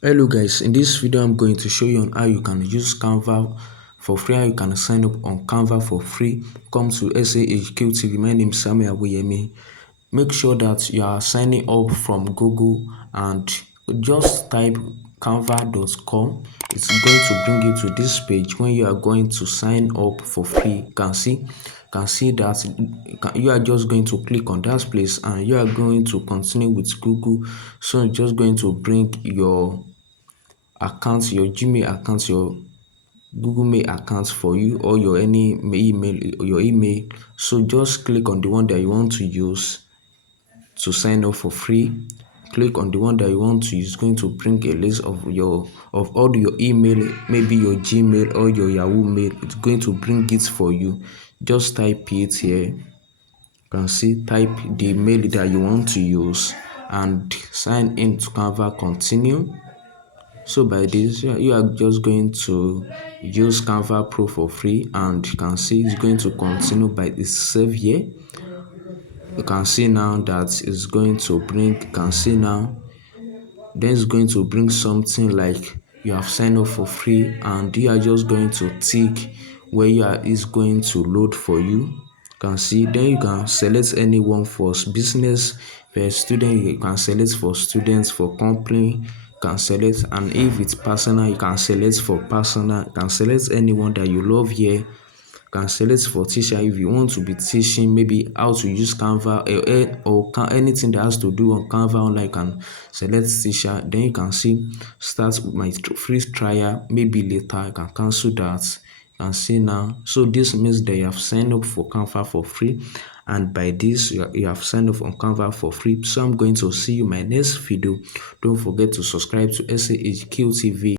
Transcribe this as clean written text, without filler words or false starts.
Hello guys, in this video I'm going to show you on how you can use Canva for free, how you can sign up on Canva for free. Come to H-QTV. My name is Samuel Awuyemi. Make sure that you are signing up from Google and just type canva.com. It's going to bring you to this page when you are going to sign up for free. You can see that you are just going to click on that place and you are going to continue with Google. So it's just going to bring your account, your Gmail account, your Google Mail account for you, or your any email, your email. So just click on the one that you want to use to sign up for free. Click on the one that you want to use. It's going to bring a list of all your email, maybe your Gmail or your Yahoo mail. It's going to bring it for you. Just type it here. You can see, type the mail that you want to use and sign in to Canva. Continue. So by this, you are just going to use Canva Pro for free, and you can see it's going to continue by itself here. You can see now that it's going to bring, you can see now, then it's going to bring something like you have signed up for free, and you are just going to tick where you are is going to load for you. You can see, then you can select anyone for business. If you're a student, you can select for students. For company, you can select, and if it's personal, you can select for personal. You can select anyone that you love here. You can select for teacher if you want to be teaching maybe how to use Canva, or anything that has to do on Canva online. You can select teacher. Then you can see start my free trial. Maybe later I can cancel that. You can see now. So this means that you have signed up for Canva for free, and by this you have signed up on Canva for free. So I'm going to see you in my next video. Don't forget to subscribe to SAHQTV.